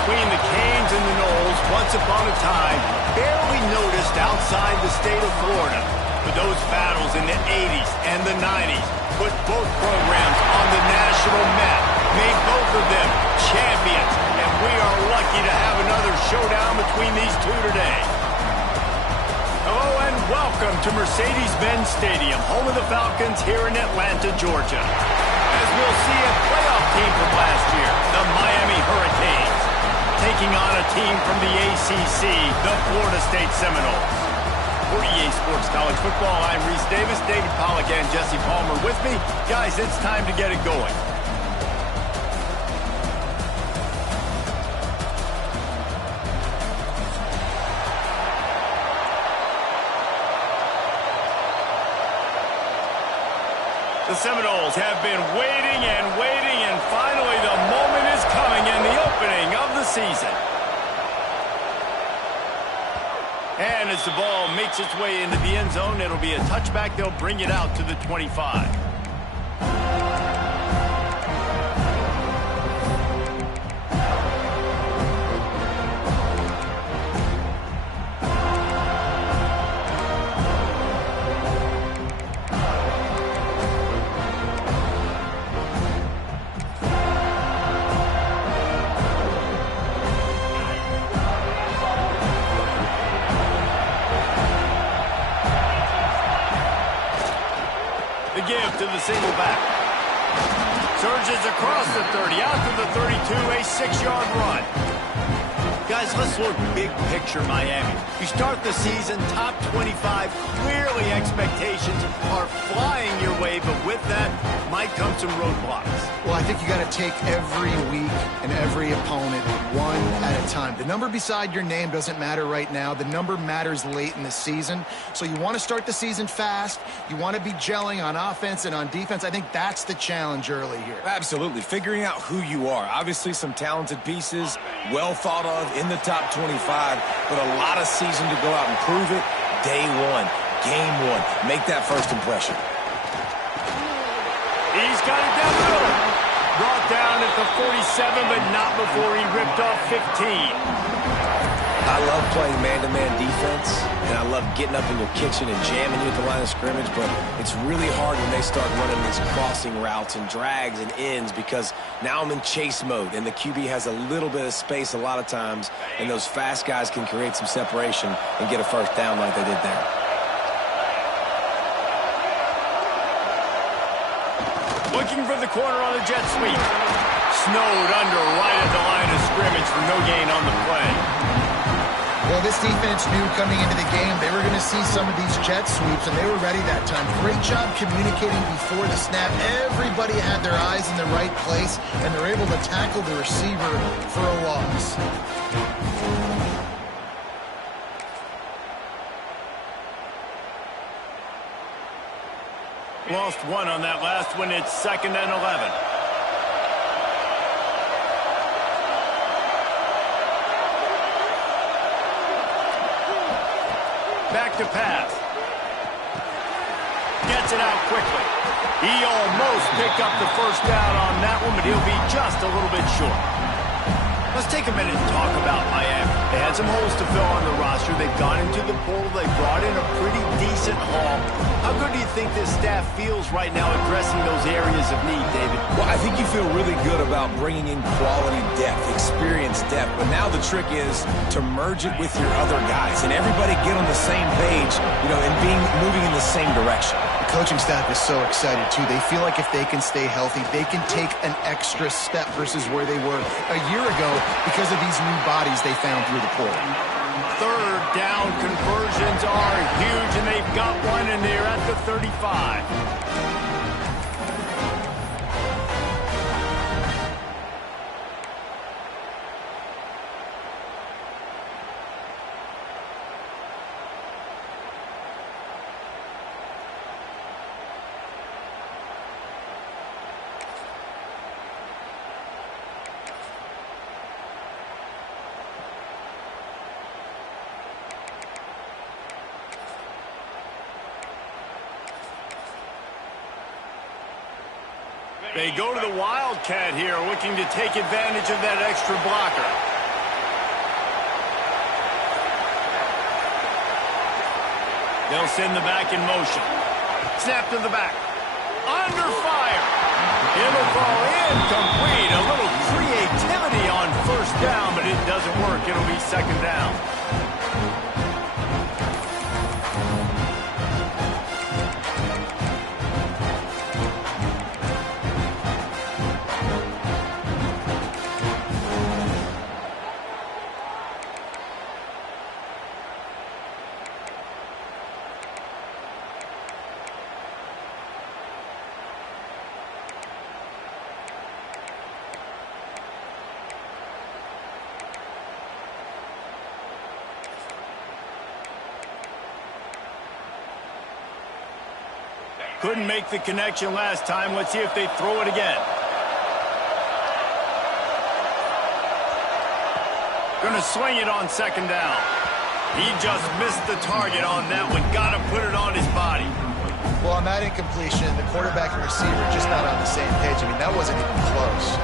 between the Canes and the Noles, once upon a time, barely noticed outside the state of Florida. But those battles in the 80s and the 90s put both programs on the national map, made both of them champions, and we are lucky to have another showdown between these two today. Hello and welcome to Mercedes-Benz Stadium, home of the Falcons here in Atlanta, Georgia. As we'll see a playoff team from last year, the Miami Hurricanes, taking on a team from the ACC, the Florida State Seminoles. For EA Sports College Football, I'm Reese Davis, David Pollack, and Jesse Palmer with me. Guys, it's time to get it going. The Seminoles have been waiting, and finally the moment is coming in the opening of the season. And as the ball makes its way into the end zone, it'll be a touchback. They'll bring it out to the 25. The give to the single back. Surges across the 30, out to the 32, a 6-yard run. Guys, let's look big picture Miami. You start the season top 25. Clearly expectations are flying your way, but with that might come some roadblocks. Well, I think you got to take every week and every opponent one at a time. The number beside your name doesn't matter right now. The number matters late in the season. So you want to start the season fast. You want to be gelling on offense and on defense. I think that's the challenge early here. Absolutely. Figuring out who you are. Obviously some talented pieces, well thought of in the top 25, but a lot of season to go out and prove it. Day one, game one. Make that first impression. He's got it down the middle. Brought down at the 47, but not before he ripped off 15. I love playing man-to-man defense, and I love getting up in your kitchen and jamming you at the line of scrimmage, but it's really hard when they start running these crossing routes and drags and ends because now I'm in chase mode, and the QB has a little bit of space a lot of times, and those fast guys can create some separation and get a first down like they did there. Looking for the corner on the jet sweep. Snowed under right at the line of scrimmage for no gain on the play. Well, this defense knew coming into the game they were going to see some of these jet sweeps, and they were ready that time. Great job communicating before the snap. Everybody had their eyes in the right place, and they're able to tackle the receiver for a loss. Lost one on that last one. It's 2nd and 11. Back to pass. Gets it out quickly. He almost picked up the first down on that one, but he'll be just a little bit short. Let's take a minute and talk about Miami. They had some holes to fill on the roster. They've gone into the pool. They brought in a pretty decent haul. How good do you think this staff feels right now addressing those areas of need, David? Well, I think you feel really good about bringing in quality depth, experience depth. But now the trick is to merge it with your other guys and everybody get on the same page, and moving in the same direction. The coaching staff is so excited, too. They feel like if they can stay healthy, they can take an extra step versus where they were a year ago because of these new bodies they found through the portal. Third down conversions are huge, and they've got one, and they're at the 35. They go to the Wildcat here, looking to take advantage of that extra blocker. They'll send the back in motion. Snap to the back. Under fire. It'll fall incomplete. A little creativity on first down, but it doesn't work. It'll be second down. Couldn't make the connection last time. Let's see if they throw it again. Gonna swing it on second down. He just missed the target on that one. Gotta put it on his body. Well, on that incompletion, the quarterback and receiver just not on the same page. I mean, that wasn't even close.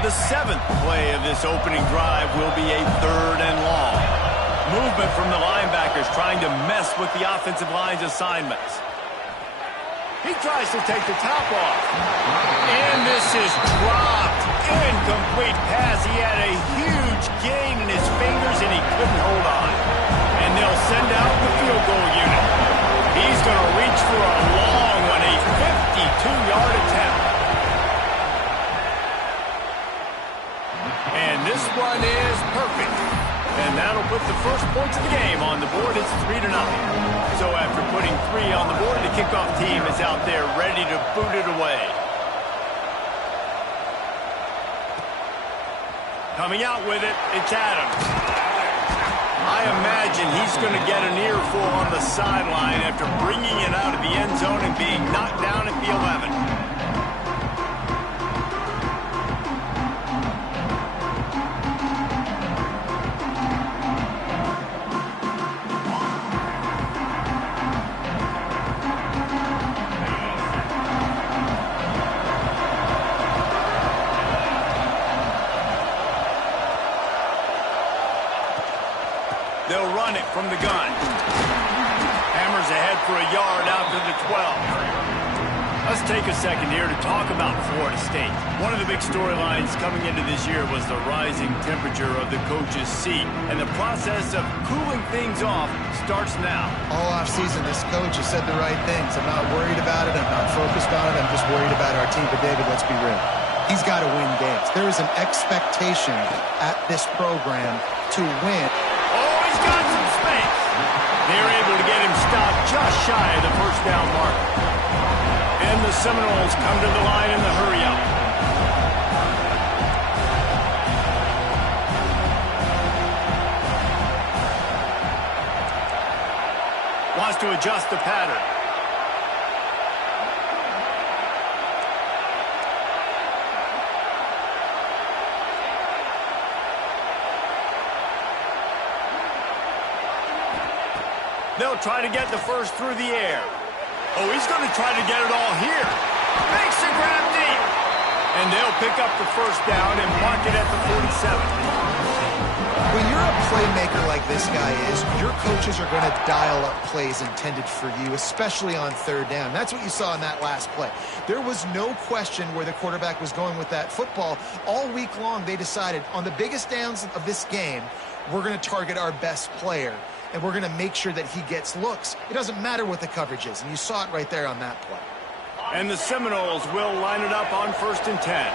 The seventh play of this opening drive will be a third and long. Movement from the linebackers trying to mess with the offensive line's assignments. He tries to take the top off. And this is dropped. Incomplete pass. He had a huge gain in his fingers and he couldn't hold on. And they'll send out the field goal unit. He's going to reach for a long one, a 52-yard attempt. And this one is perfect. And that'll put the first points of the game on the board. It's 3-0. So after putting 3 on the board, the kickoff team is out there ready to boot it away. Coming out with it, it's Adams. I imagine he's going to get an earful on the sideline after bringing it out of the end zone and being knocked down at the 11. They'll run it from the gun. Hammers ahead for a yard out to the 12. Let's take a second here to talk about Florida State. One of the big storylines coming into this year was the rising temperature of the coach's seat. And the process of cooling things off starts now. All offseason, this coach has said the right things. I'm not worried about it. I'm not focused on it. I'm just worried about our team. But, David, let's be real. He's got to win games. There is an expectation at this program to win. He's got some space. They're able to get him stopped just shy of the first down mark. And the Seminoles come to the line in the hurry-up. Wants to adjust the pattern. They'll try to get the first through the air. Oh, he's going to try to get it all here. Makes the grab deep. And they'll pick up the first down and mark it at the 47. When you're a playmaker like this guy is, your coaches are going to dial up plays intended for you, especially on third down. That's what you saw in that last play. There was no question where the quarterback was going with that football. All week long, they decided on the biggest downs of this game, we're going to target our best player. And we're going to make sure that he gets looks. It doesn't matter what the coverage is, and you saw it right there on that play. And the Seminoles will line it up on 1st and 10.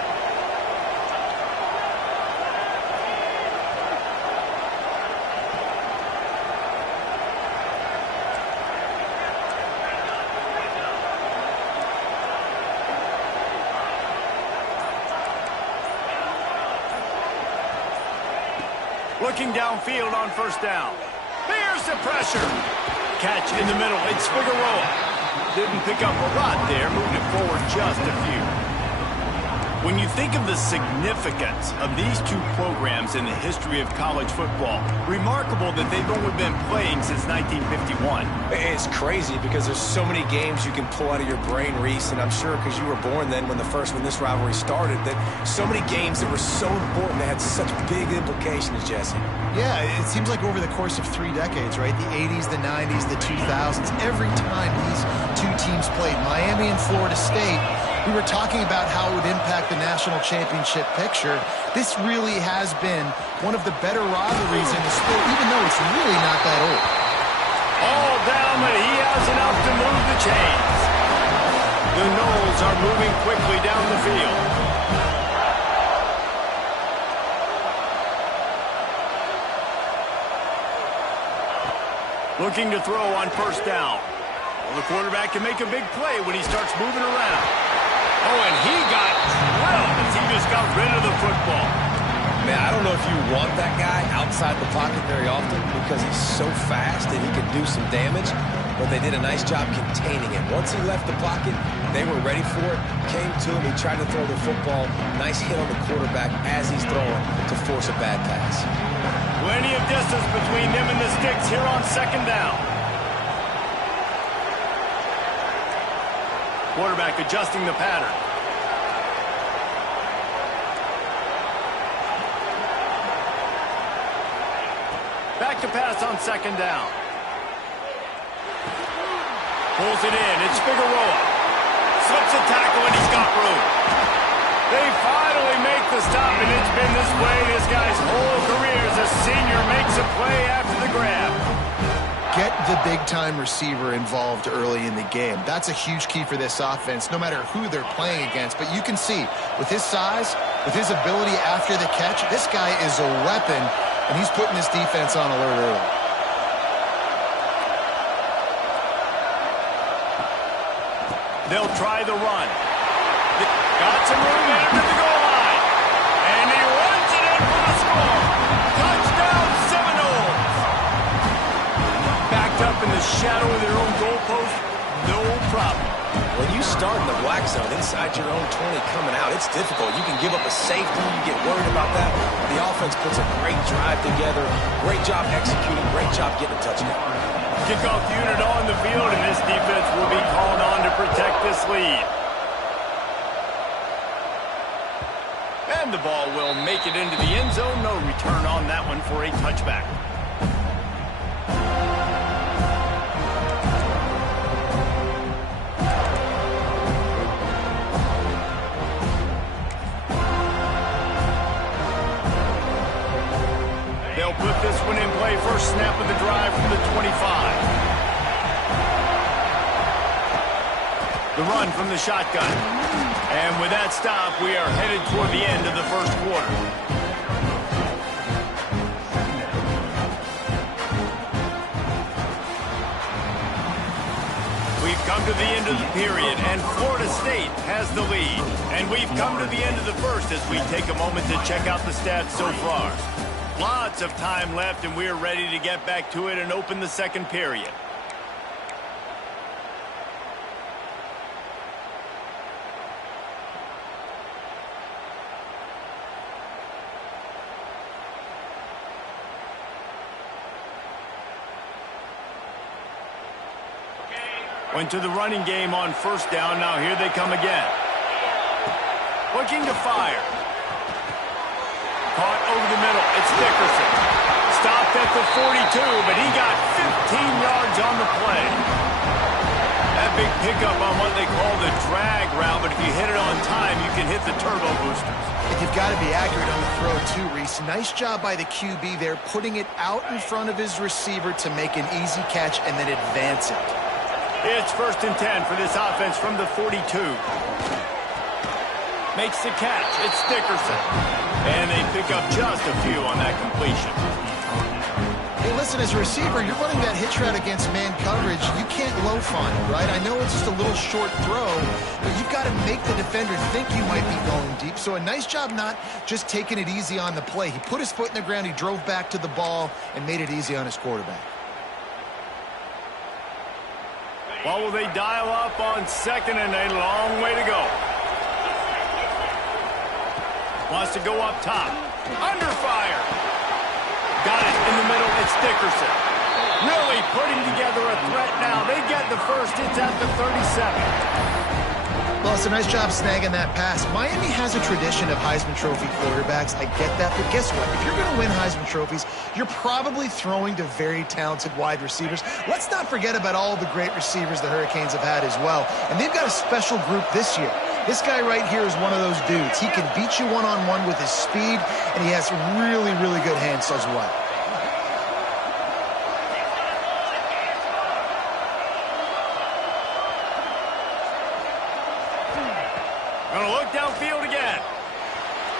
Looking downfield on first down. Here's the pressure. Catch in the middle. It's Figueroa. Didn't pick up a lot there. Moved it forward just a few. When you think of the significance of these two programs in the history of college football, remarkable that they've only been playing since 1951. It's crazy because there's so many games you can pull out of your brain, Reese, and I'm sure because you were born then when this rivalry started, that so many games that were so important, they had such big implications, Jesse. Yeah, it seems like over the course of 3 decades, right? The 80s, the 90s, the 2000s, every time these two teams played, Miami and Florida State, we were talking about how it would impact the national championship picture. This really has been one of the better rivalries in the sport, even though it's really not that old. All down, but he has enough to move the chains. The Noles are moving quickly down the field. Looking to throw on first down. Well, the quarterback can make a big play when he starts moving around. Oh, and he got drilled as he just got rid of the football. Man, I don't know if you want that guy outside the pocket very often because he's so fast and he can do some damage, but they did a nice job containing him. Once he left the pocket, they were ready for it, came to him, he tried to throw the football. Nice hit on the quarterback as he's throwing to force a bad pass. Plenty of distance between them and the sticks here on second down. Quarterback adjusting the pattern. Back to pass on second down. Pulls it in. It's Figueroa. Slips a tackle and he's got room. They finally make the stop, and it's been this way this guy's whole career as a senior makes a play after the grab. Get the big-time receiver involved early in the game. That's a huge key for this offense, no matter who they're playing against. But you can see, with his size, with his ability after the catch, this guy is a weapon, and he's putting this defense on alert early. They'll try the run. Got some room after the goal line. And he runs it in for the score. Touchdown, Seminoles. Backed up in the shadow of their own goalpost, no problem. When you start in the black zone inside your own 20 coming out, it's difficult. You can give up a safety. You get worried about that. The offense puts a great drive together. Great job executing. Great job getting a touchdown. Kickoff unit on the field, and this defense will be called on to protect this lead. And the ball will make it into the end zone. No return on that one for a touchback. They'll put this one in play. First snap of the drive from the 25. The run from the shotgun. And with that stop, we are headed toward the end of the first quarter. We've come to the end of the period, and Florida State has the lead. And we've come to the end of the first as we take a moment to check out the stats so far. Lots of time left, and we're ready to get back to it and open the second period. Went to the running game on first down. Now here they come again. Looking to fire. Caught over the middle. It's Dickerson. Stopped at the 42, but he got 15 yards on the play. That big pickup on what they call the drag route, but if you hit it on time, you can hit the turbo boosters. And you've got to be accurate on the throw, too, Reese. Nice job by the QB there, putting it out in front of his receiver to make an easy catch and then advance it. It's 1st and 10 for this offense from the 42. Makes the catch. It's Dickerson. And they pick up just a few on that completion. Hey, listen, as a receiver, you're running that hitch route against man coverage. You can't loaf on it, right? I know it's just a little short throw, but you've got to make the defender think you might be going deep. So a nice job not just taking it easy on the play. He put his foot in the ground, he drove back to the ball, and made it easy on his quarterback. What will they dial up on second and a long way to go? Wants to go up top. Under fire. Got it in the middle. It's Dickerson. Really putting together a threat now. They get the first. It's at the 37. Well, it's a nice job snagging that pass. Miami has a tradition of Heisman Trophy quarterbacks. I get that, but guess what? If you're going to win Heisman Trophies, you're probably throwing to very talented wide receivers. Let's not forget about all the great receivers the Hurricanes have had as well. And they've got a special group this year. This guy right here is one of those dudes. He can beat you one-on-one with his speed, and he has really, really good hands as well. Gonna look downfield again.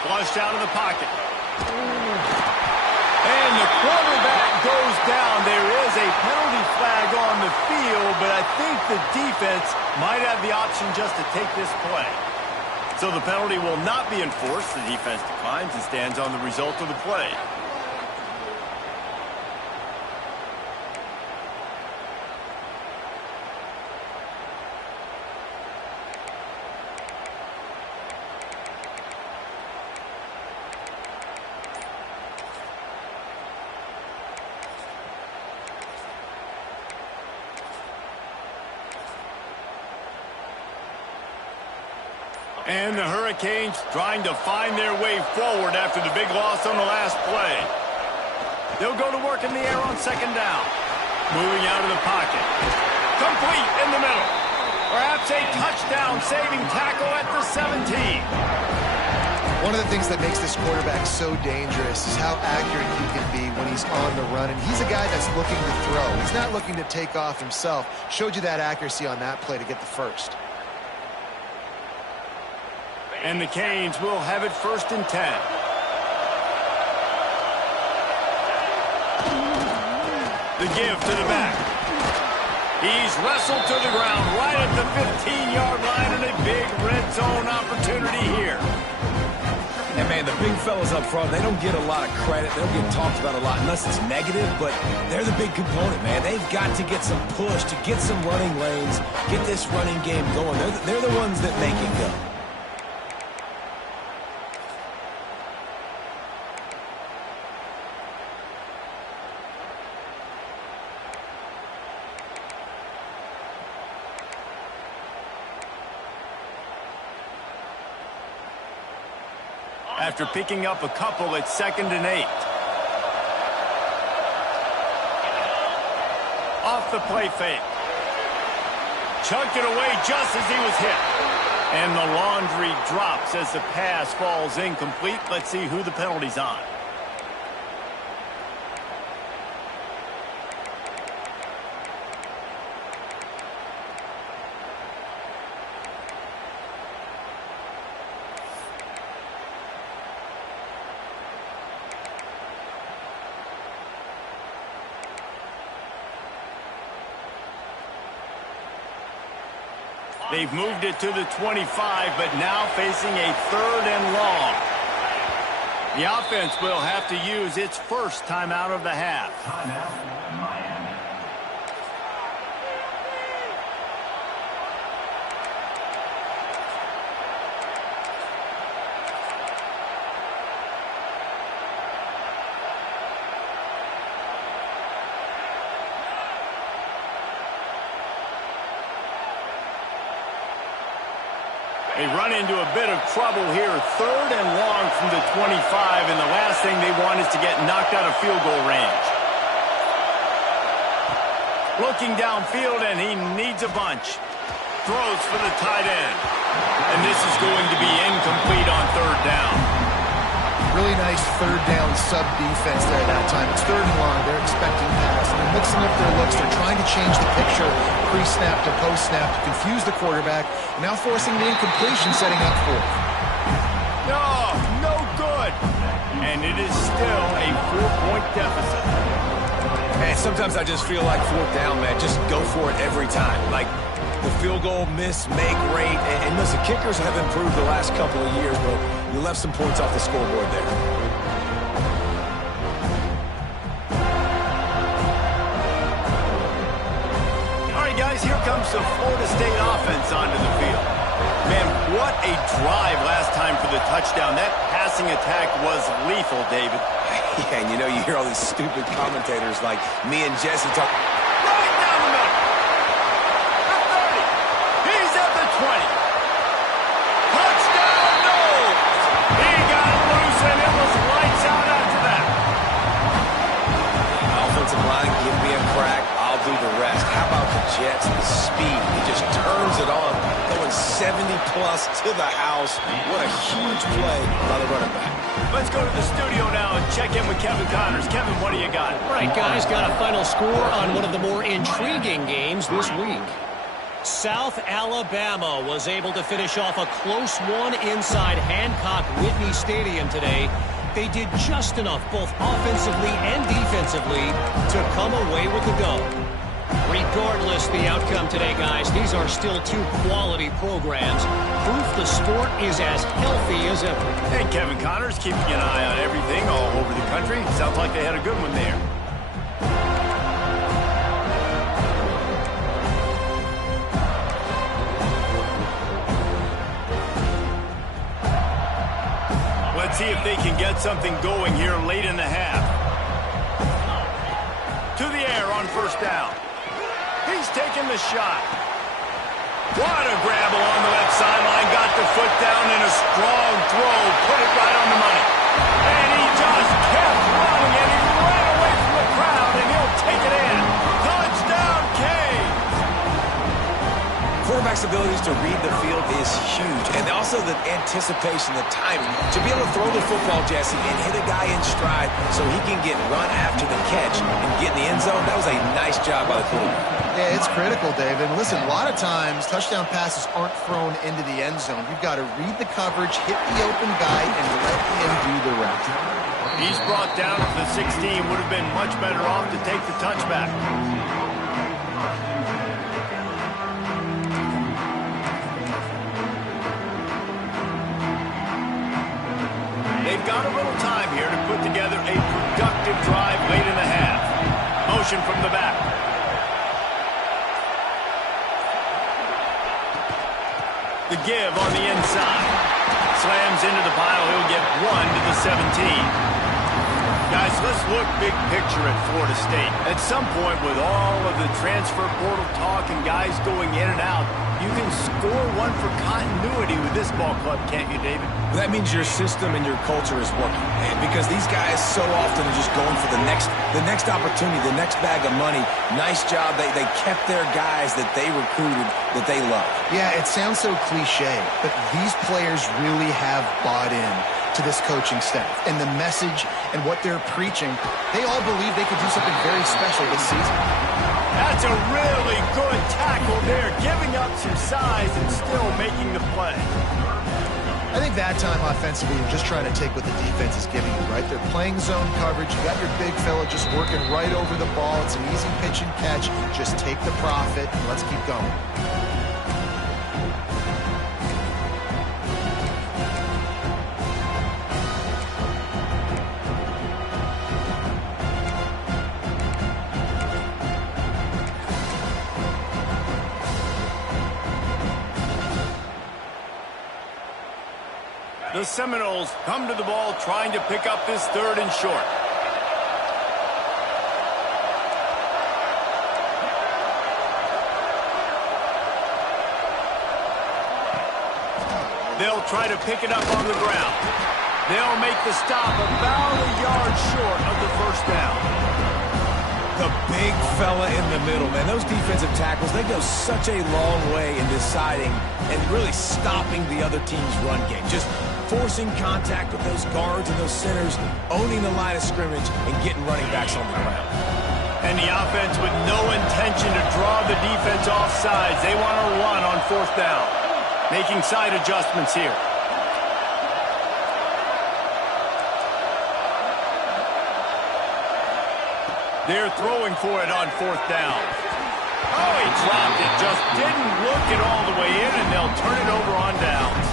Flushed out of the pocket. And the quarterback goes down. There is a penalty flag on the field, but I think the defense might have the option just to take this play. So the penalty will not be enforced. The defense declines and stands on the result of the play. And the Hurricanes trying to find their way forward after the big loss on the last play. They'll go to work in the air on second down. Moving out of the pocket. Complete in the middle. Perhaps a touchdown-saving tackle at the 17. One of the things that makes this quarterback so dangerous is how accurate he can be when he's on the run. And he's a guy that's looking to throw. He's not looking to take off himself. Showed you that accuracy on that play to get the first. And the Canes will have it 1st and 10. The give to the back. He's wrestled to the ground right at the 15-yard line, and a big red zone opportunity here. And, man, the big fellas up front, they don't get a lot of credit. They don't get talked about a lot unless it's negative, but they're the big component, man. They've got to get some push, to get some running lanes, get this running game going. They're the ones that make it go. After picking up a couple, it's 2nd and 8. Off the play fake. Chunked it away just as he was hit. And the laundry drops as the pass falls incomplete. Let's see who the penalty's on. They've moved it to the 25, but now facing a 3rd and long. The offense will have to use its first timeout of the half. Timeout, Miami. They run into a bit of trouble here. 3rd and long from the 25, and the last thing they want is to get knocked out of field goal range. Looking downfield, and he needs a bunch. Throws for the tight end. And this is going to be incomplete on 3rd down. Really nice 3rd down sub-defense there at that time. It's 3rd and long. They're expecting pass. And they're mixing up their looks. They're trying to change the picture pre-snap to post-snap to confuse the quarterback. And now forcing the incompletion, setting up 4th. No good. And it is still a 4-point deficit. Man, sometimes I just feel like 4th down, man. Just go for it every time. Like the field goal miss, make rate. And listen, kickers have improved the last couple of years, but you left some points off the scoreboard there. All right, guys. Guys, here comes the Florida State offense onto the field. Man, what a drive last time for the touchdown. That passing attack was lethal, David. Yeah, and you hear all these stupid commentators like me and Jesse talk. Right down the middle. The 30. He's at the 20. Touchdown, no! He got loose, and it was lights out after that. Offensive line, give me a crack. I'll do the rest. How about the Jets? The speed. He just turns it on, going 70-plus to the house. What a huge play by the running back. Let's go to the studio now and check in with Kevin Connors. Kevin, what do you got? All right, guys, got a final score on one of the more intriguing games this week. South Alabama was able to finish off a close one inside Hancock-Whitney Stadium today. They did just enough, both offensively and defensively, to come away with the dub. Regardless the outcome today, guys, these are still two quality programs. Proof the sport is as healthy as ever. Hey, Kevin Connors, keeping an eye on everything all over the country. Sounds like they had a good one there. Let's see if they can get something going here late in the half. To the air on first down. He's taking the shot. What a grab along the left sideline. Got the foot down and a strong throw. Put it right on the money. And he just kept running, and he ran away from the crowd, and he'll take it in. Touchdown, Canes. Quarterback's abilities to read the field is huge, and also the anticipation, the timing. To be able to throw the football, Jesse, and hit a guy in stride so he can get run after the catch and get in the end zone, that was a nice job by the quarterback. Yeah, it's critical, David. Listen, a lot of times touchdown passes aren't thrown into the end zone. You've got to read the coverage, hit the open guy, and let him do the rest. He's brought down to the 16. Would have been much better off to take the touchback. They've got a little time here to put together a productive drive late in the half. Motion from the back. The give on the inside. Slams into the pile. He'll get one to the 17. Guys, let's look big picture at Florida State. At some point, with all of the transfer portal talk and guys going in and out, you can score one for continuity with this ball club, can't you, David? That means your system and your culture is working. And because these guys so often are just going for the next opportunity, the next bag of money. Nice job. They kept their guys that they recruited, that they love. Yeah, it sounds so cliche, but these players really have bought in to this coaching staff and the message and what they're preaching. They all believe they could do something very special this season. That's a really good tackle there, giving up some size and still making the play. I think that time offensively, you're just trying to take what the defense is giving you, right? They're playing zone coverage. You got your big fella just working right over the ball. It's an easy pitch and catch. Just take the profit and let's keep going. The Seminoles come to the ball trying to pick up this third and short. They'll try to pick it up on the ground. They'll make the stop about a yard short of the first down. The big fella in the middle, man. Those defensive tackles, they go such a long way in deciding and really stopping the other team's run game. Just forcing contact with those guards and those centers, owning the line of scrimmage, and getting running backs on the ground. And the offense with no intention to draw the defense off sides. They want to run on fourth down. Making side adjustments here. They're throwing for it on fourth down. Oh, he dropped it. Just didn't look it all the way in, and they'll turn it over on downs.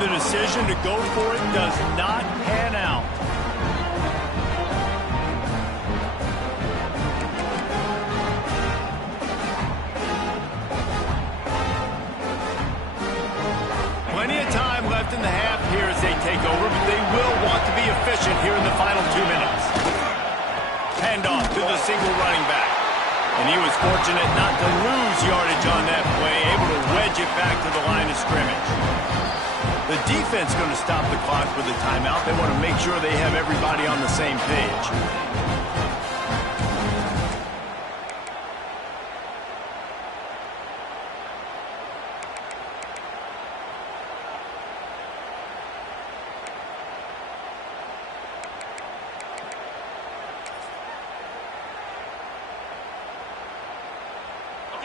The decision to go for it does not pan out. take over, but they will want to be efficient here in the final 2 minutes. Handoff to the single running back. And he was fortunate not to lose yardage on that play, able to wedge it back to the line of scrimmage. The defense going to stop the clock with a timeout. They want to make sure they have everybody on the same page.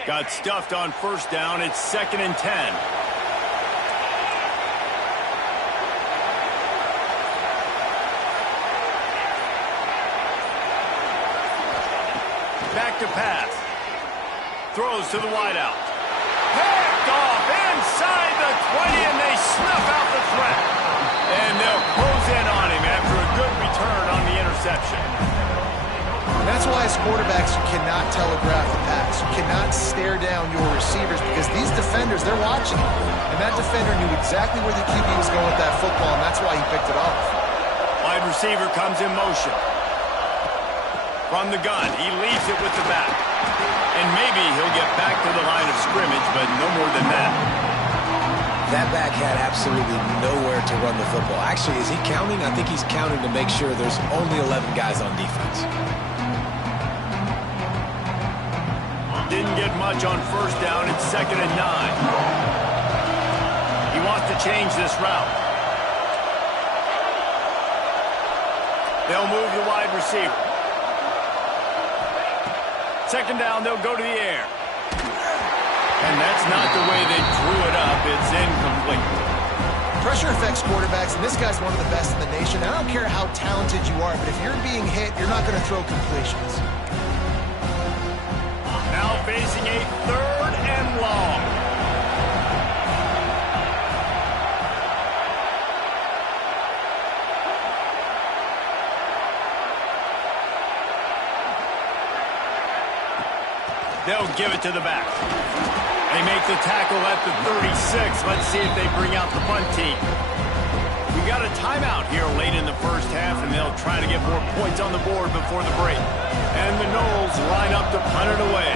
Got stuffed on first down. It's 2nd and 10. Back to pass. Throws to the wideout. Picked off inside the 20, and they snuff out the threat. And they'll close in on him after a good return on the interception. And that's why as quarterbacks, you cannot telegraph the pass. You cannot stare down your receivers because these defenders, they're watching him. And that defender knew exactly where the QB was going with that football, and that's why he picked it off. Wide receiver comes in motion. From the gun, he leaves it with the back. And maybe he'll get back to the line of scrimmage, but no more than that. That back had absolutely nowhere to run the football. Actually, is he counting? I think he's counting to make sure there's only 11 guys on defense. Didn't get much on first down. It's 2nd and 9. He wants to change this route. They'll move the wide receiver. 2nd down, they'll go to the air. And that's not the way they drew it up. It's incomplete. Pressure affects quarterbacks, and this guy's one of the best in the nation. I don't care how talented you are, but if you're being hit, you're not going to throw completions. Now facing a 3rd and long. They'll give it to the back. They make the tackle at the 36. Let's see if they bring out the punt team. We got a timeout here late in the first half, and they'll try to get more points on the board before the break. And the Noles line up to punt it away.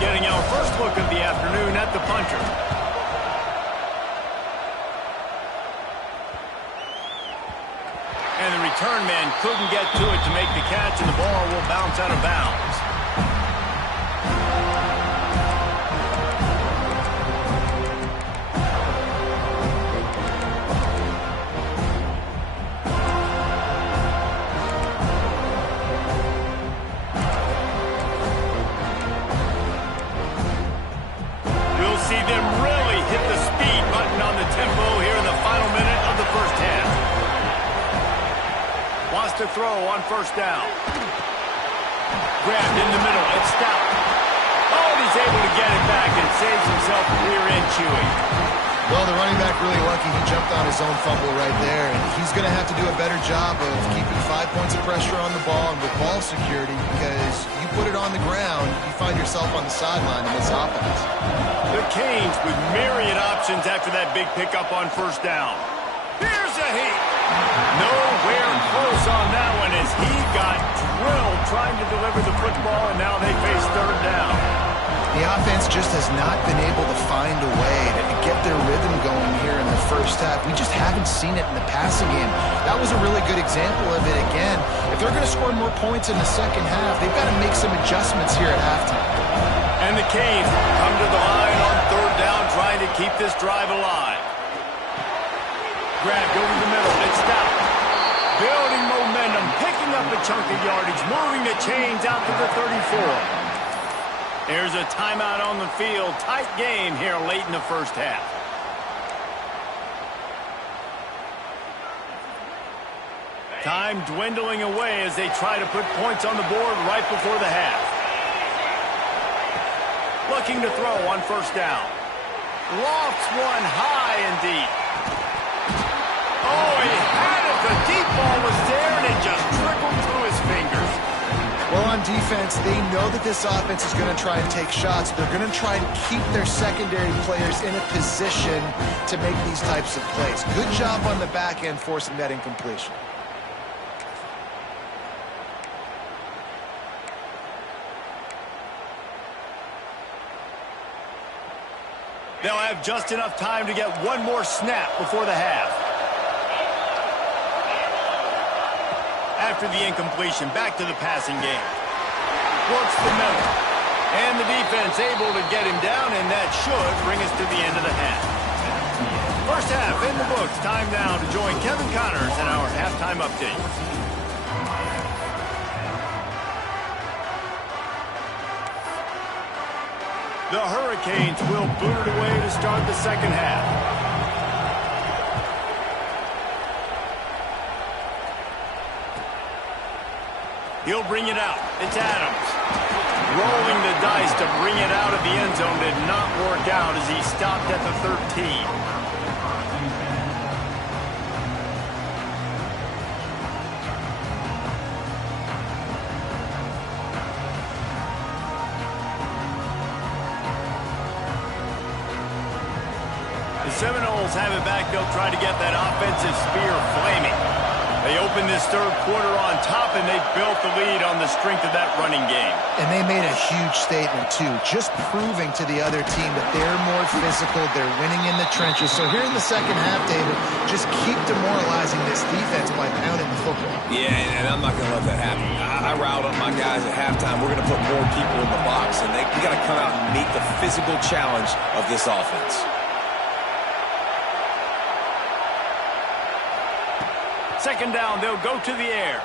Getting our first look of the afternoon at the punter. And the return man couldn't get to it to make the catch, and the ball will bounce out of bounds. To throw on first down. Grabbed in the middle. It's stopped. Oh, and he's able to get it back and saves himself a rear end chewing. Well, the running back really lucky. He jumped on his own fumble right there, and he's going to have to do a better job of keeping 5 points of pressure on the ball and with ball security, because you put it on the ground, you find yourself on the sideline in this offense. The Canes with myriad options after that big pickup on first down. Here's a heat. Nowhere close on that one as he got drilled trying to deliver the football, and now they face 3rd down. The offense just has not been able to find a way to get their rhythm going here in the first half. We just haven't seen it in the passing game. That was a really good example of it again. If they're going to score more points in the second half, they've got to make some adjustments here at halftime. And the Canes come to the line on 3rd down, trying to keep this drive alive. Grabbed over the middle. It's stopped. Building momentum, picking up a chunk of yardage, moving the chains out to the 34. There's a timeout on the field. Tight game here late in the first half. Time dwindling away as they try to put points on the board right before the half. Looking to throw on first down. Lofts one high and deep. Oh, he had it. The deep ball was there, and it just trickled through his fingers. Well, on defense, they know that this offense is going to try and take shots. They're going to try and keep their secondary players in a position to make these types of plays. Good job on the back end forcing that incompletion. They'll have just enough time to get one more snap before the half. After the incompletion, back to the passing game. Works the middle. And the defense able to get him down, and that should bring us to the end of the half. First half in the books. Time now to join Kevin Connors in our halftime update. The Hurricanes will boot it away to start the second half. He'll bring it out. It's Adams. Rolling the dice to bring it out of the end zone did not work out as he stopped at the 13. The Seminoles have it back. They'll try to get that offensive spear flaming. They opened this third quarter on top, and they built the lead on the strength of that running game. And they made a huge statement, too, just proving to the other team that they're more physical, they're winning in the trenches. So here in the second half, David, just keep demoralizing this defense by pounding the football. Yeah, and I'm not going to let that happen. I riled up my guys at halftime. We're going to put more people in the box, and we got to come out and meet the physical challenge of this offense. Second down, they'll go to the air.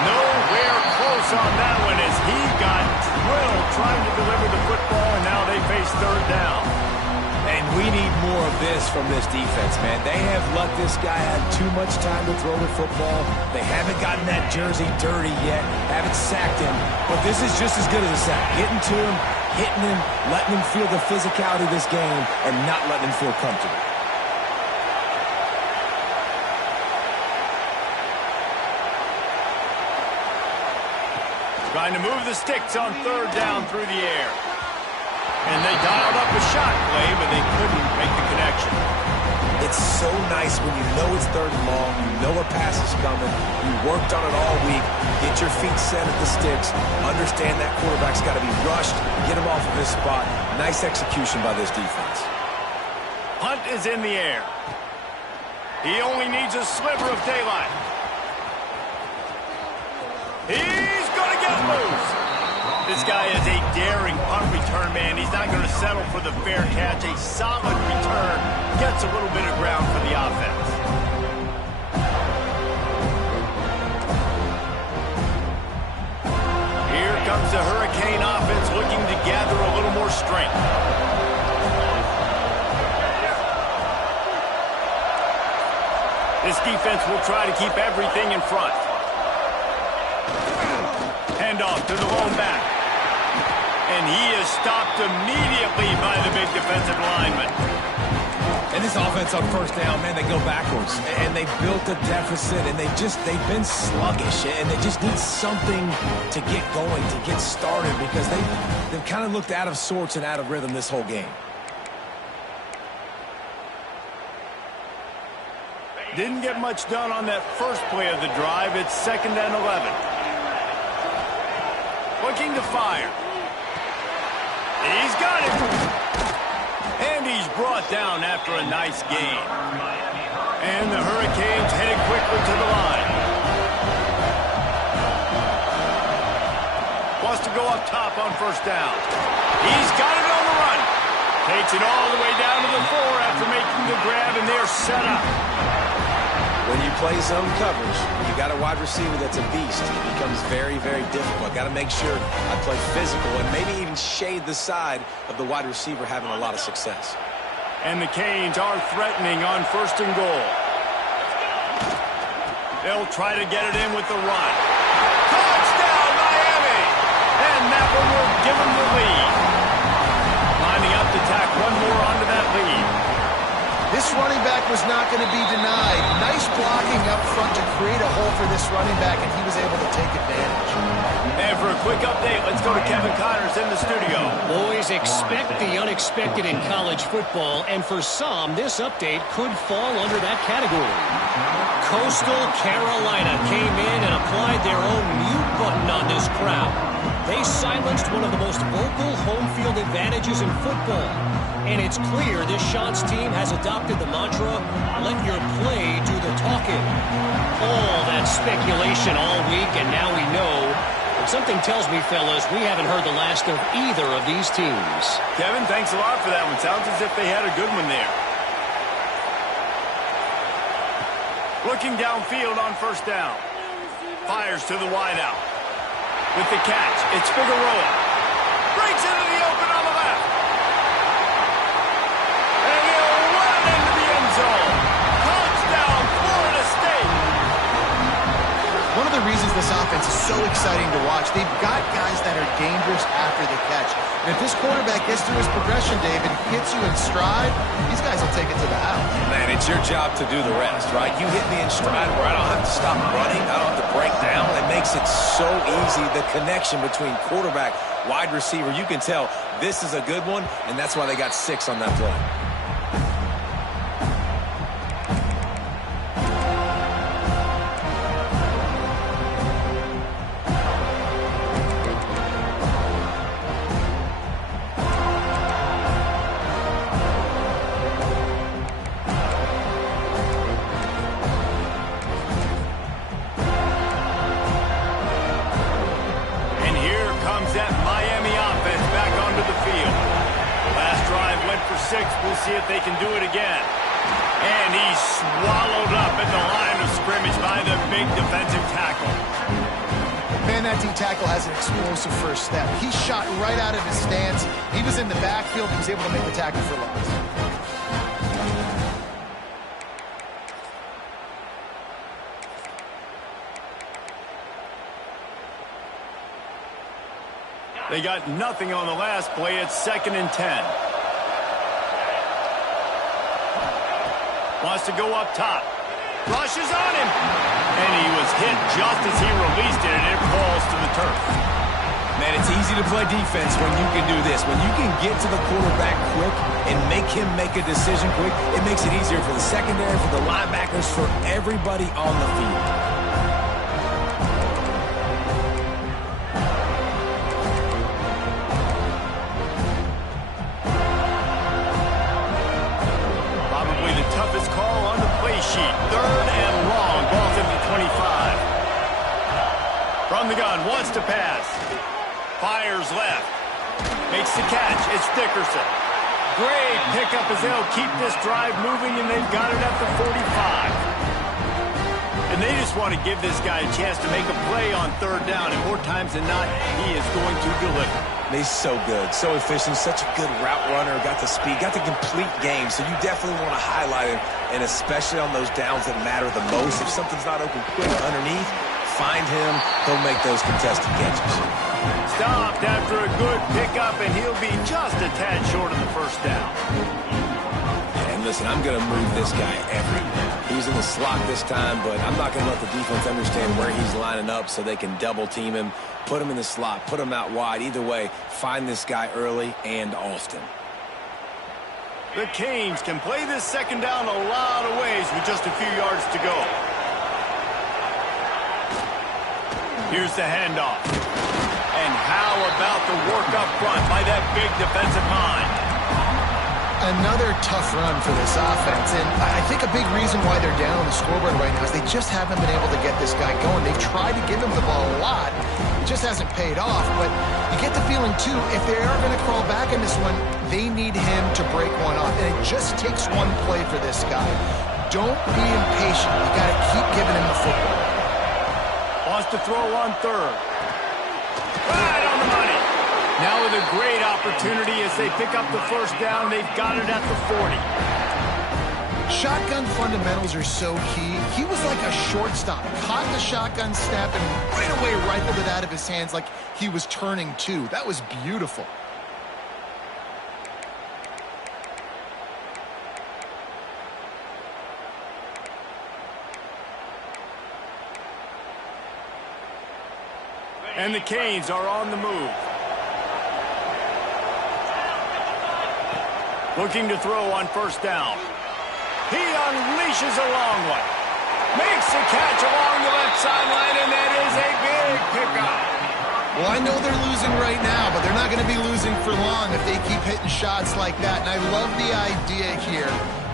Nowhere close on that one as he got drilled trying to deliver the football, and now they face third down. And we need more of this from this defense, man. They have let this guy have too much time to throw the football. They haven't gotten that jersey dirty yet, haven't sacked him. But this is just as good as a sack. Getting to him, hitting him, letting him feel the physicality of this game, and not letting him feel comfortable. Trying to move the sticks on third down through the air. And they dialed up a shot play, but they couldn't make the connection. It's so nice when you know it's third and long, you know a pass is coming, you worked on it all week, get your feet set at the sticks, understand that quarterback's got to be rushed, get him off of his spot. Nice execution by this defense. Hunt is in the air. He only needs a sliver of daylight. He's going to get loose. This guy is a daring punt return man. He's not going to settle for the fair catch. A solid return gets a little bit of ground for the offense. Here comes the Hurricane offense looking to gather a little more strength. This defense will try to keep everything in front. Handoff to the lone back. And he is stopped immediately by the big defensive lineman. And this offense on first down, man, they go backwards. And they built a deficit, and they've been sluggish. And they just need something to get going, to get started, because they've kind of looked out of sorts and out of rhythm this whole game. Didn't get much done on that first play of the drive. It's 2nd and 11. Looking to fire. He's got it. And he's brought down after a nice gain. And the Hurricanes headed quickly to the line. Wants to go up top on first down. He's got it on the run. Takes it all the way down to the 4 after making the grab, and they're set up. When you play zone coverage, you got a wide receiver that's a beast. It becomes very, very difficult. Got to make sure I play physical and maybe even shade the side of the wide receiver having a lot of success. And the Canes are threatening on 1st and goal. They'll try to get it in with the run. Touchdown, Miami! And that one will give them the lead. Lining up to tack one more onto that lead. This running back was not going to be denied. Nice blocking up front to create a hole for this running back, and he was able to take advantage. And for a quick update, let's go to Kevin Connors in the studio. Boys, expect the unexpected in college football, and for some, this update could fall under that category. Coastal Carolina came in and applied their own mute button on this crowd. They silenced one of the most vocal home field advantages in football. And it's clear this Chants team has adopted the mantra, let your play do the talking. All that speculation all week, and now we know. But something tells me, fellas, we haven't heard the last of either of these teams. Kevin, thanks a lot for that one. Sounds as if they had a good one there. Looking downfield on first down. Fires to the wideout. With the catch, it's Figueroa. Breaks into the open on the left. And he'll run into the end zone. Touchdown, Florida State. One of the reasons this offense is so exciting to watch, they've got guys that are dangerous after the catch. And if this quarterback gets through his progression, David, hits you in stride, these guys will take it to the house. Man, it's your job to do the rest, right? You hit me in stride where I don't have to stop running. I don't have to break down. It makes it so easy. The connection between quarterback, wide receiver, you can tell this is a good one, and that's why they got 6 on that play. We'll see if they can do it again. And he's swallowed up at the line of scrimmage by the big defensive tackle. Man, that D tackle has an explosive first step. He shot right out of his stance. He was in the backfield. He was able to make the tackle for loss. They got nothing on the last play. It's 2nd and 10. Wants to go up top. Rushes on him. And he was hit just as he released it, and it falls to the turf. Man, it's easy to play defense when you can do this. When you can get to the quarterback quick and make him make a decision quick, it makes it easier for the secondary, for the linebackers, for everybody on the field. Sheet. 3rd and long. Ball's at the 25. From the gun. Wants to pass. Fires left. Makes the catch. It's Dickerson. Great pickup as they'll keep this drive moving, and they've got it at the 45. And they just want to give this guy a chance to make a play on 3rd down, and more times than not, he is going to deliver. He's so good, so efficient, such a good route runner, got the speed, got the complete game, so you definitely want to highlight him, and especially on those downs that matter the most. If something's not open quick underneath, find him, he'll make those contested catches. Stopped after a good pickup, and he'll be just a tad short of the 1st down. And listen, I'm going to move this guy everywhere. He's in the slot this time, but I'm not going to let the defense understand where he's lining up so they can double-team him, put him in the slot, put him out wide. Either way, find this guy early and often. The Canes can play this 2nd down a lot of ways with just a few yards to go. Here's the handoff. And how about the work up front by that big defensive line? Another tough run for this offense, and I think a big reason why they're down on the scoreboard right now is they just haven't been able to get this guy going. They've tried to give him the ball a lot. It just hasn't paid off, but you get the feeling, too, if they are going to crawl back in this one, they need him to break one off, and it just takes one play for this guy. Don't be impatient. You got to keep giving him the football. Wants to throw on 3rd. Right on the money. Now with a great opportunity as they pick up the 1st down, they've got it at the 40. Shotgun fundamentals are so key. He was like a shortstop. Caught the shotgun snap and right away rifled it out of his hands like he was turning 2. That was beautiful. And And the Canes are on the move. Looking to throw on first down. He unleashes a long one. Makes the catch along the left sideline, and that is a big pickup. Well, I know they're losing right now, but they're not going to be losing for long if they keep hitting shots like that. And I love the idea here,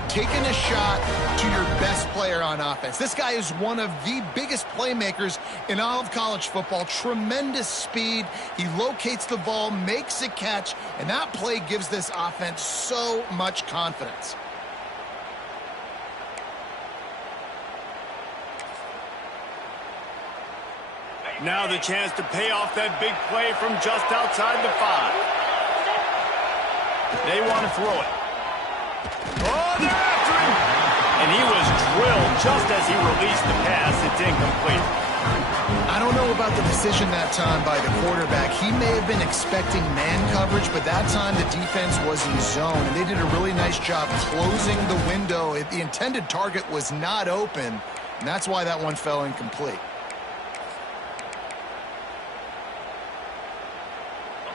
taking a shot to your best player on offense. This guy is one of the biggest playmakers in all of college football. Tremendous speed. He locates the ball, makes a catch, and that play gives this offense so much confidence. Now the chance to pay off that big play from just outside the 5. They want to throw it. Oh, they're after him! And he was drilled just as he released the pass. It's incomplete. I don't know about the decision that time by the quarterback. He may have been expecting man coverage, but that time the defense was in zone, and they did a really nice job closing the window. The intended target was not open, and that's why that one fell incomplete.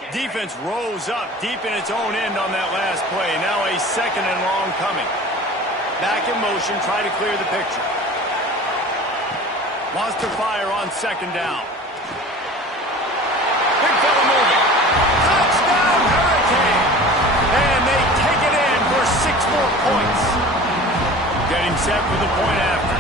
Defense rose up deep in its own end on that last play. Now a second and long coming. Back in motion, try to clear the picture. Wants to fire on second down. Big fella moving. Touchdown, Hurricane! And they take it in for 6 more points. Getting set for the point after.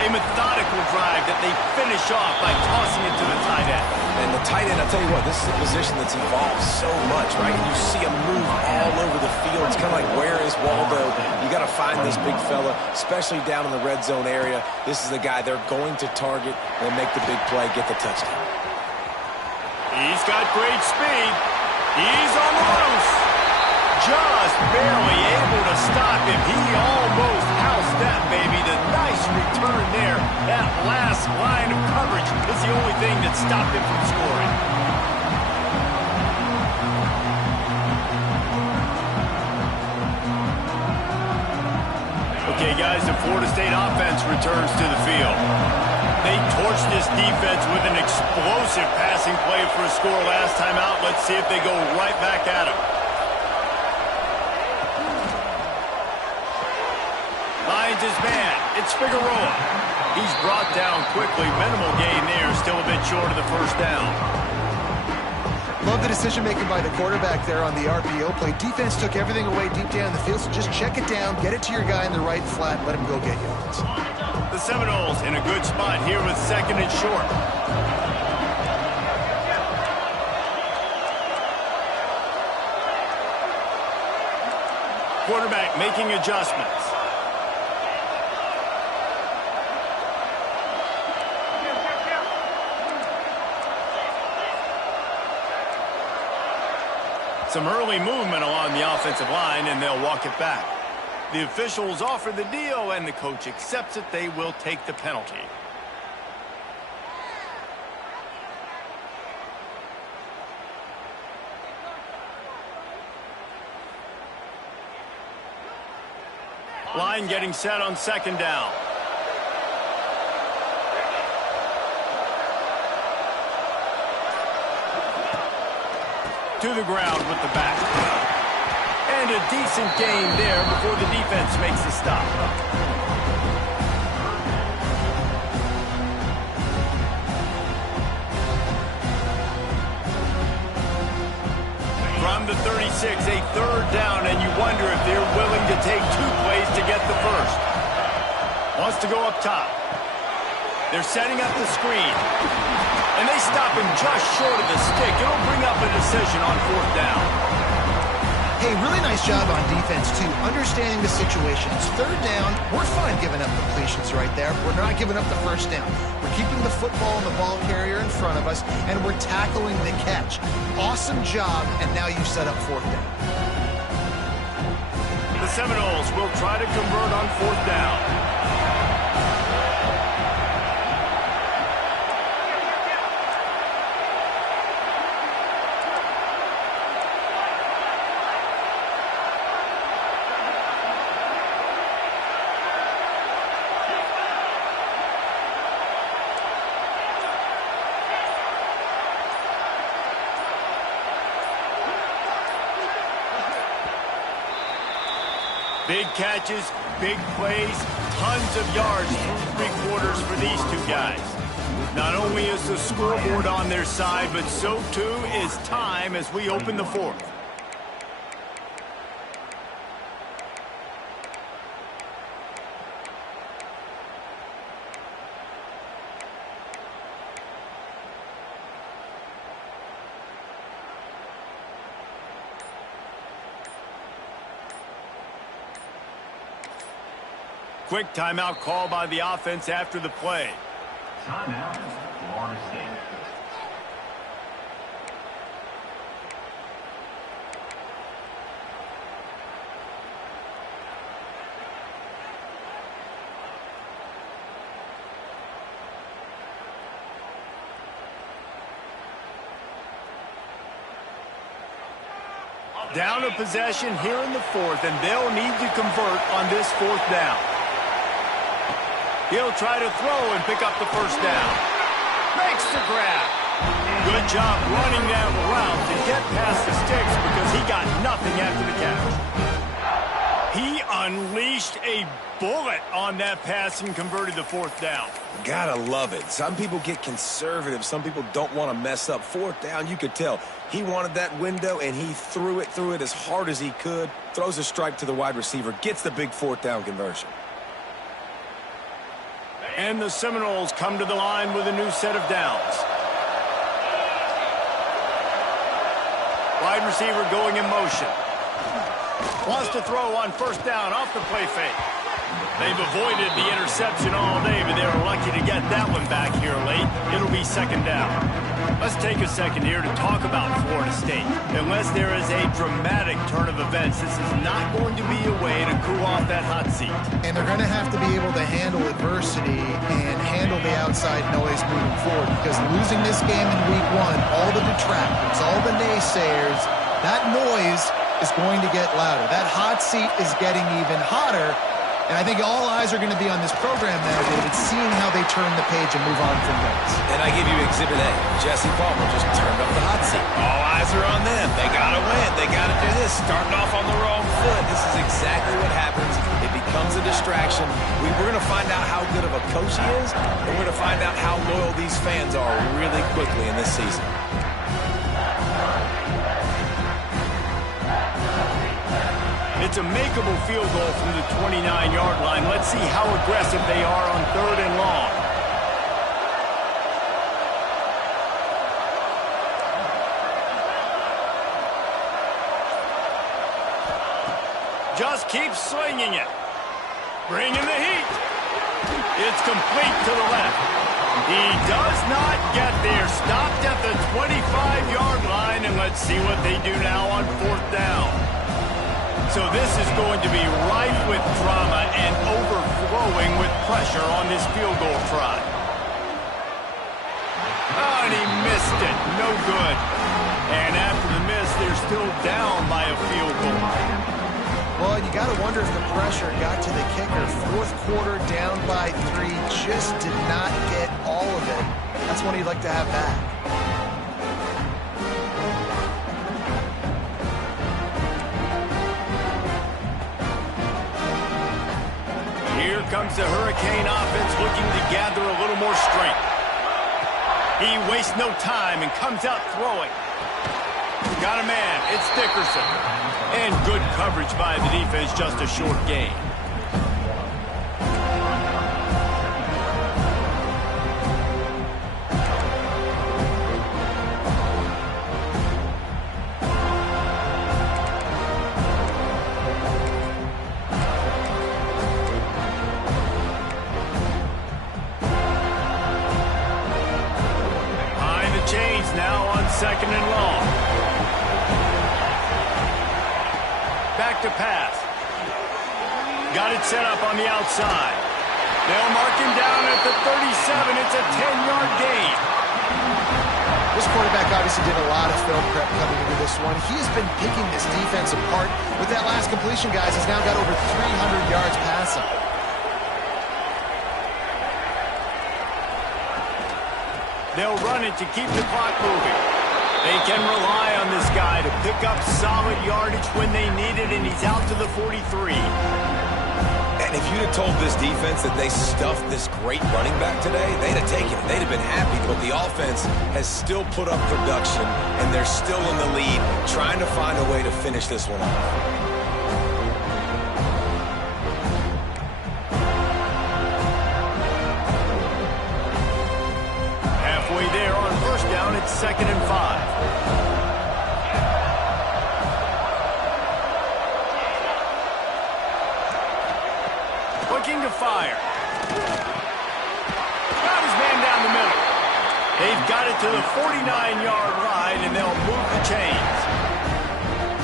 A methodical drive that they finish off by tossing it to the tight end. And the tight end, I'll tell you what, this is a position that's evolved so much, right? And you see him move all over the field. It's kind of like, where is Waldo? You got to find this big fella, especially down in the red zone area. This is the guy they're going to target and make the big play, get the touchdown. He's got great speed. He's on the loose. Just barely able to stop him. He almost housed that, baby. The nice return there. That last line of coverage is the only thing that stopped him from scoring. Okay, guys, the Florida State offense returns to the field. They torched this defense with an explosive passing play for a score last time out. Let's see if they go right back at him. Finds his man. It's Figueroa. He's brought down quickly. Minimal gain there. Still a bit short of the first down. Love the decision-making by the quarterback there on the RPO play. Defense took everything away deep down in the field, so just check it down, get it to your guy in the right flat, let him go get yards. The Seminoles in a good spot here with second and short. Quarterback making adjustments. Some early movement along the offensive line, and they'll walk it back. The officials offer the deal, and the coach accepts it. They will take the penalty. Line getting set on second down. To the ground with the back. And a decent gain there before the defense makes the stop. From the 36, a third down, and you wonder if they're willing to take 2 plays to get the first. Wants to go up top. They're setting up the screen. And they stop him just short of the stick. It'll bring up a decision on fourth down. Hey, really nice job on defense, too, understanding the situation. It's third down. We're fine giving up completions right there. We're not giving up the first down. We're keeping the football and the ball carrier in front of us, and we're tackling the catch. Awesome job, and now you set up fourth down. The Seminoles will try to convert on fourth down. Big catches, big plays, tons of yards through 3 quarters for these two guys. Not only is the scoreboard on their side, but so too is time as we open the 4th. Quick timeout call by the offense after the play. Timeout, Florida State. Down a possession here in the 4th, and they'll need to convert on this 4th down. He'll try to throw and pick up the first down. Makes the grab. Good job running down the route to get past the sticks because he got nothing after the catch. He unleashed a bullet on that pass and converted the 4th down. Gotta love it. Some people get conservative. Some people don't want to mess up. 4th down, you could tell. He wanted that window, and he threw it as hard as he could. Throws a strike to the wide receiver. Gets the big 4th down conversion. And the Seminoles come to the line with a new set of downs. Wide receiver going in motion. Wants to throw on 1st down off the play fake. They've avoided the interception all day, but they were lucky to get that one back here late. It'll be 2nd down. Let's take a second here to talk about Florida State. Unless there is a dramatic turn of events, this is not going to be a way to cool off that hot seat. And they're going to have to be able to handle adversity and handle the outside noise moving forward, because losing this game in week 1, all the detractors, all the naysayers, that noise is going to get louder. That hot seat is getting even hotter. And I think all eyes are going to be on this program now, David, seeing how they turn the page and move on from this. And I give you Exhibit A. Jesse Palmer just turned up the hot seat. All eyes are on them. They got to win. They got to do this. Starting off on the wrong foot. This is exactly what happens. It becomes a distraction. We're going to find out how good of a coach he is, and we're going to find out how loyal these fans are really quickly in this season. It's a makeable field goal from the 29-yard line. Let's see how aggressive they are on 3rd and long. Just keep slinging it. Bringing the heat. It's complete to the left. He does not get there. Stopped at the 25-yard line, and let's see what they do now on 4th down. So this is going to be rife with drama and overflowing with pressure on this field goal try. Oh, and he missed it. No good. And after the miss, they're still down by a field goal. Well, you got to wonder if the pressure got to the kicker. 4th quarter, down by 3, just did not get all of it. That's one he'd like to have back. Here comes the Hurricane offense looking to gather a little more strength. He wastes no time and comes out throwing. Got a man. It's Dickerson. And good coverage by the defense, just a short gain. Now on 2nd and long. Back to pass. Got it set up on the outside. They'll mark him down at the 37. It's a 10-yard gain. This quarterback obviously did a lot of film prep coming into this one. He's been picking this defense apart. With that last completion, guys, he's now got over 300 yards passing. They'll run it to keep the clock moving. They can rely on this guy to pick up solid yardage when they need it, and he's out to the 43. And if you'd have told this defense that they stuffed this great running back today, they'd have taken it. They'd have been happy, but the offense has still put up production, and they're still in the lead, trying to find a way to finish this one off. There on first down, it's 2nd and 5. Looking to fire. Got his man down the middle. They've got it to the 49-yard line, and they'll move the chains.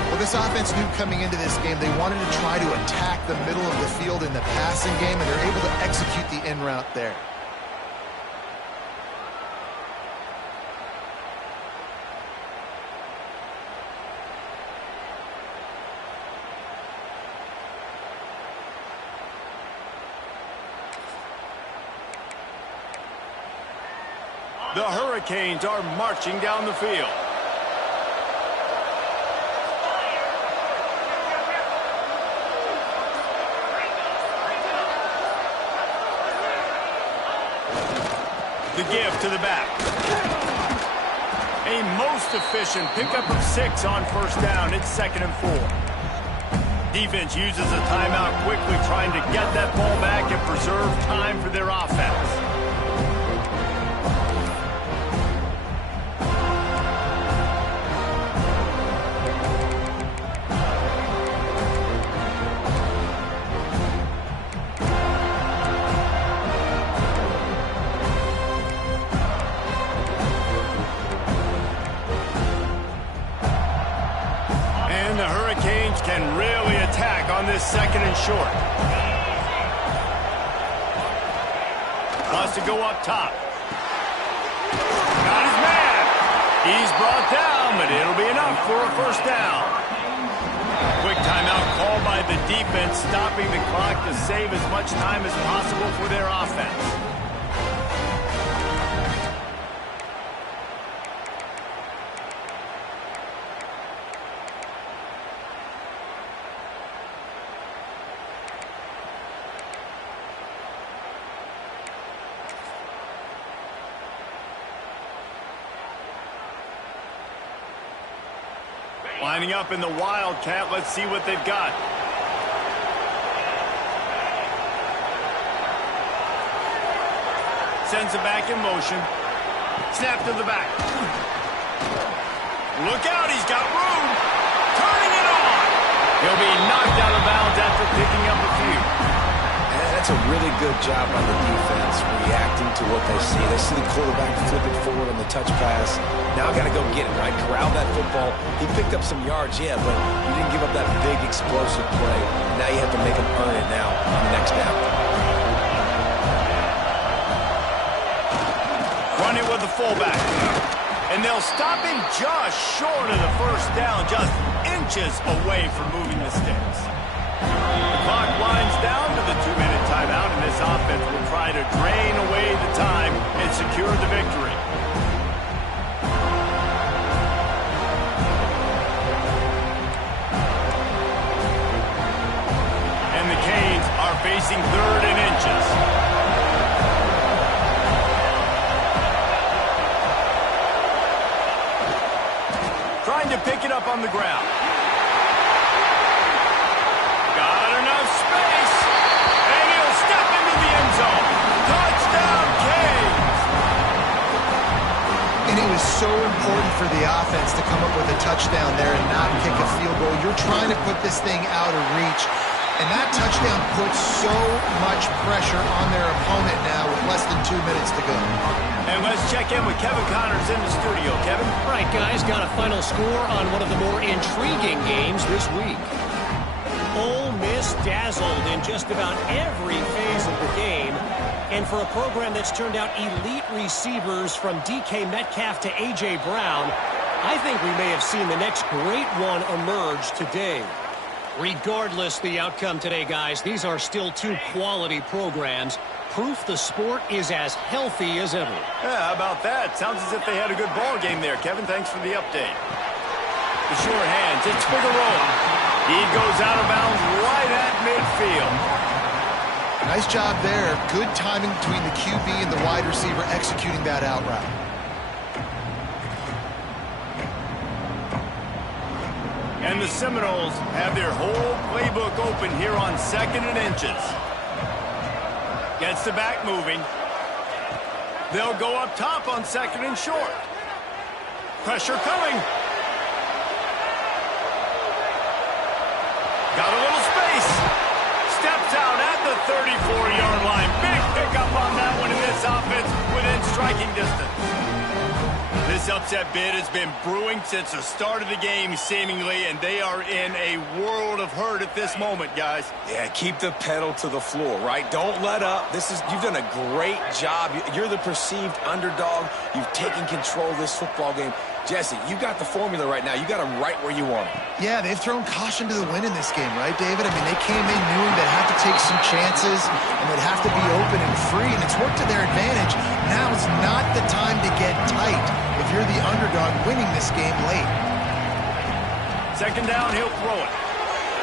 Well, this offense knew coming into this game they wanted to try to attack the middle of the field in the passing game, and they're able to execute the in route there. The Hurricanes are marching down the field. The give to the back. A most efficient pickup of 6 on first down. It's 2nd and 4. Defense uses a timeout quickly, trying to get that ball back and preserve time for their offense. And the Hurricanes can really attack on this 2nd and short. Wants to go up top. Got his man. He's brought down, but it'll be enough for a first down. Quick timeout called by the defense, stopping the clock to save as much time as possible for their offense. Lining up in the Wildcat. Let's see what they've got. Sends it back in motion. Snap to the back. Look out, he's got room. Turning it on. He'll be knocked out of bounds after picking up a few. That's a really good job on the defense, reacting to what they see. They see the quarterback flip it forward on the touch pass. Now got to go get it, right? Corral that football. He picked up some yards, yeah, but you didn't give up that big explosive play. Now you have to make him earn it now on the next down. Run it with the fullback. And they'll stop him just short of the first down, just inches away from moving the sticks. The clock winds down to the 2-minute timeout, and this offense will try to drain away the time and secure the victory. And the Canes are facing 3rd and inches. Trying to pick it up on the ground. Got enough space. And he'll step into the end zone. Touchdown, Canes. And it was so important for the offense to come up with a touchdown there and not kick a field goal. You're trying to put this thing out of reach. And that touchdown puts so much pressure on their opponent now with less than 2 minutes to go. And let's check in with Kevin Connors in the studio. Kevin? All right, guys, got a final score on one of the more intriguing games this week. Ole Miss dazzled in just about every phase of the game. And for a program that's turned out elite receivers from DK Metcalf to A.J. Brown, I think we may have seen the next great one emerge today. Regardless the outcome today, guys, these are still two quality programs proof the sport is as healthy as ever. Yeah, how about that? Sounds as if they had a good ball game there, Kevin. Thanks for the update. The sure hands. It's Figueroa. He goes out of bounds right at midfield. Nice job there. Good timing between the QB and the wide receiver executing that out route. And the Seminoles have their whole playbook open here on 2nd and inches. Gets the back moving. They'll go up top on 2nd and short. Pressure coming. Got a little space. Steps out at the 34-yard line. Big pickup on that one in this offense within striking distance. This upset bid has been brewing since the start of the game, seemingly, and they are in a world of hurt at this moment, guys. Yeah, keep the pedal to the floor, right? Don't let up. You've done a great job. You're the perceived underdog. You've taken control of this football game. Jesse, you got the formula right now. You got them right where you want them. Yeah, they've thrown caution to the wind in this game, right, David? I mean, they came in knowing they'd have to take some chances, and they'd have to be open and free, and it's worked to their advantage. Now is not the time to get tight if you're the underdog winning this game late. 2nd down, he'll throw it.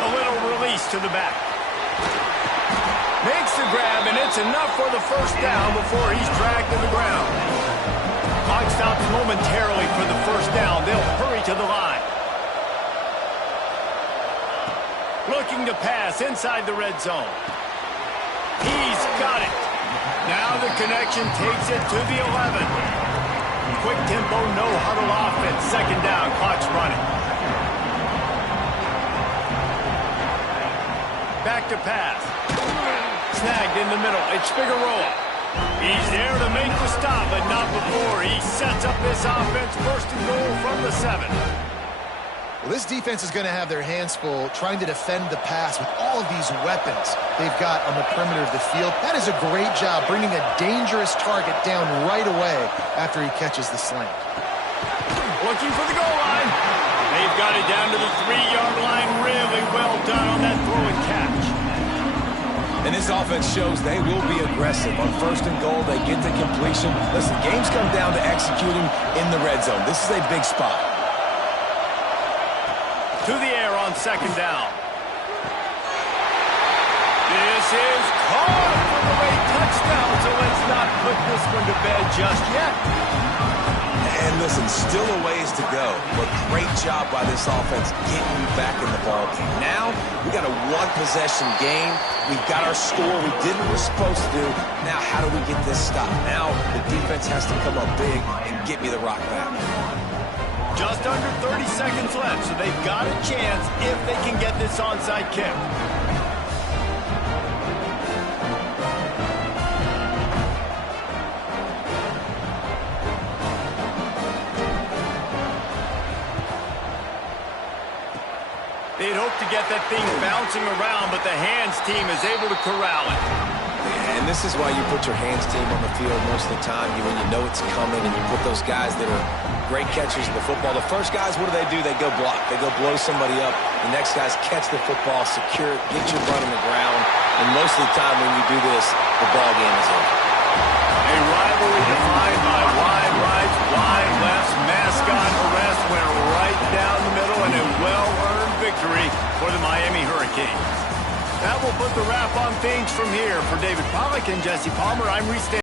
A little release to the back. Makes the grab, and it's enough for the 1st down before he's dragged to the ground. Clock stops momentarily for the 1st down. They'll hurry to the line. Looking to pass inside the red zone. He's got it. Now the connection takes it to the 11. Quick tempo, no huddle offense. 2nd down, clock's running. Back to pass. Snagged in the middle. It's Figueroa. He's there to make the stop, but not before he sets up this offense. 1st and goal from the 7. Well, this defense is going to have their hands full trying to defend the pass with all of these weapons they've got on the perimeter of the field. That is a great job bringing a dangerous target down right away after he catches the slant. Looking for the goal line. They've got it down to the 3-yard line. Really well done on that throw and catch. And this offense shows they will be aggressive. On 1st and goal, they get the completion. Listen, games come down to executing in the red zone. This is a big spot. To the air on 2nd down. This is caught for the late touchdown, so let's not put this one to bed just yet. And listen, still a ways to go, but great job by this offense getting you back in the ballgame. Now, we got a 1-possession game. We've got our score. We did what we're supposed to do. Now, how do we get this stopped? Now, the defense has to come up big and get me the rock back. Just under 30 seconds left, so they've got a chance if they can get this onside kick. They'd hope to get that thing bouncing around, but the hands team is able to corral it. And this is why you put your hands team on the field most of the time. When you know it's coming and you put those guys that are great catchers of the football. The first guys, what do? They go block. They go blow somebody up. The next guys catch the football, secure it, get your butt on the ground. And most of the time when you do this, the ball game is over. A rivalry defined by wide rights, wide lefts, mascot arrest went right down the middle, and a well-earned victory for the Miami Hurricanes. That will put the wrap on things from here. For David Pollack and Jesse Palmer, I'm Reese.